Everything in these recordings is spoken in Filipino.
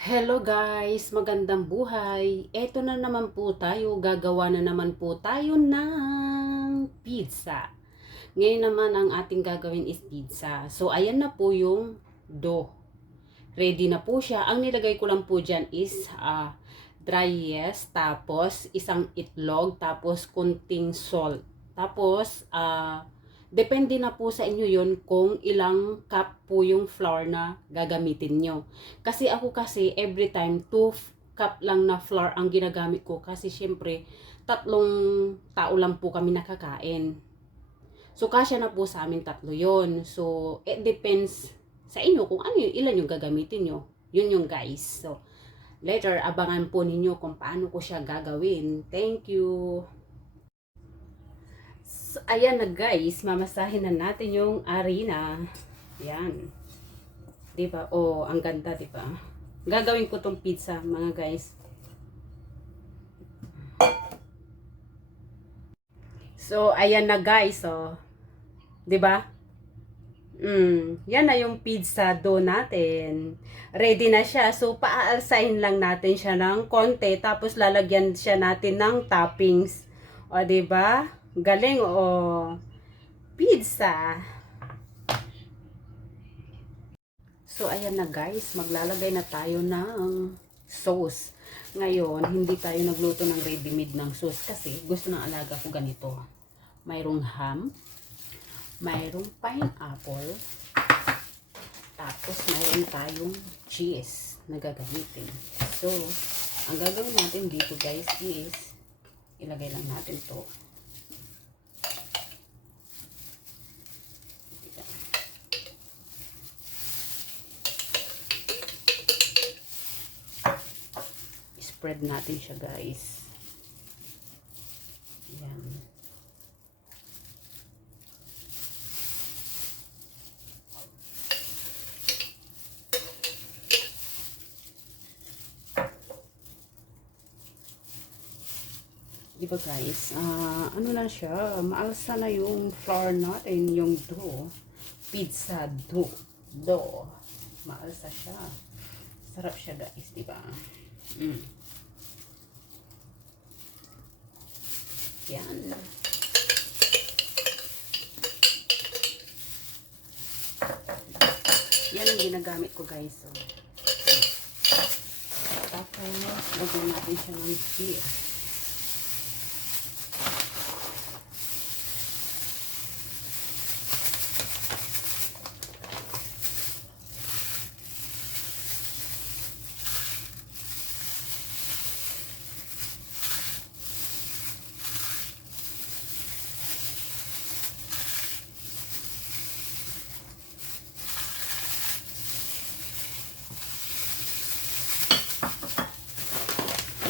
Hello guys, magandang buhay. Eto na naman po tayo, gagawa na naman po tayo ng pizza. Ngayon naman ang ating gagawin is pizza. So ayan na po yung dough. Ready na po siya. Ang nilagay ko lang po dyan is dry yeast, tapos isang itlog, tapos kunting salt. Tapos depende na po sa inyo yon kung ilang cup po yung flour na gagamitin nyo. Kasi ako kasi every time 2 cup lang na flour ang ginagamit ko kasi syempre tatlong tao lang po kami nakakain. So kasya na po sa amin tatlo yon. So it depends sa inyo kung ano yun, ilan yung gagamitin nyo. Yun yung guys. So later abangan po ninyo kung paano ko siya gagawin. Thank you. So, ayan na guys, mamasahin na natin yung arena. Yan. 'Di ba? Oh, ang ganda, 'di ba? Gagawin ko tong pizza, mga guys. So, ayan na guys, oh. 'Di ba? Yan na yung pizza dough natin. Ready na siya. So, paalsahin lang natin siya ng konti, tapos lalagyan siya natin ng toppings. O, 'di ba? Galing, oh. Pizza. So, ayan na guys, maglalagay na tayo ng sauce. Ngayon, hindi tayo nagluto ng ready-made ng sauce kasi gusto ng alaga ko ganito. Mayroong ham, mayroong pineapple, tapos mayroon tayong cheese na gagamitin. So, ang gagawin natin dito guys is, ilagay lang natin to. Spread natin siya guys. Ayan. Diba guys, ano na siya, maalsa na yung flour natin, yung dough, pizza dough, maalsa siya, sarap siya guys, diba? Yan. Yan ang ginagamit ko guys. So. Tapos, lagyan natin siya ng cheese.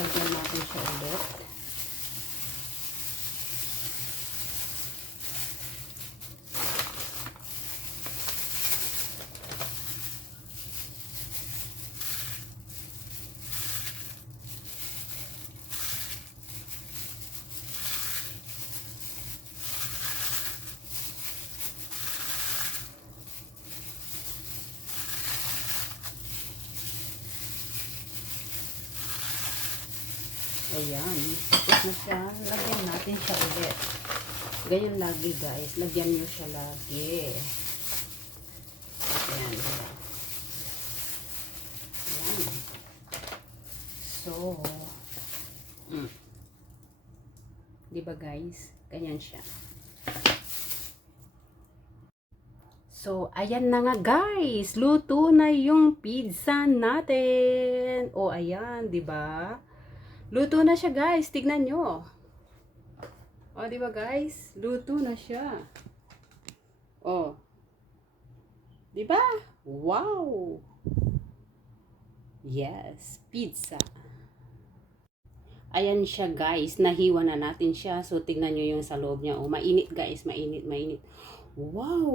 Lagyan natin siya ulit. Ayan. Tapos na siya. Lagyan natin siya ulit. Ganyan lagi guys. Lagyan nyo siya lagi. Ayan. Diba? Ayan. So, diba guys? Ganyan siya. So, ayan na nga guys. Luto na yung pizza natin. O, ayan. Diba? Luto na siya guys. Tignan nyo. O, diba guys? Luto na siya. O. Diba? Wow! Yes, pizza. Ayan siya guys. Nahiwa na natin siya. So, tignan nyo yung sa loob niya. O, mainit guys. Mainit, mainit. Wow!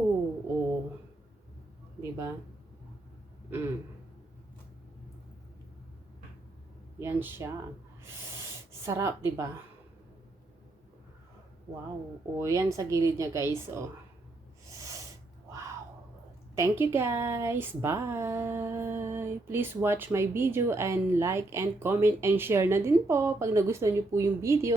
O. Diba? Yan siya. Sarap, diba? Wow. O, yan sa gilid niya guys. O. Wow. Thank you guys. Bye. Please watch my video and like and comment and share na din po pag nagustuhan niyo po yung video.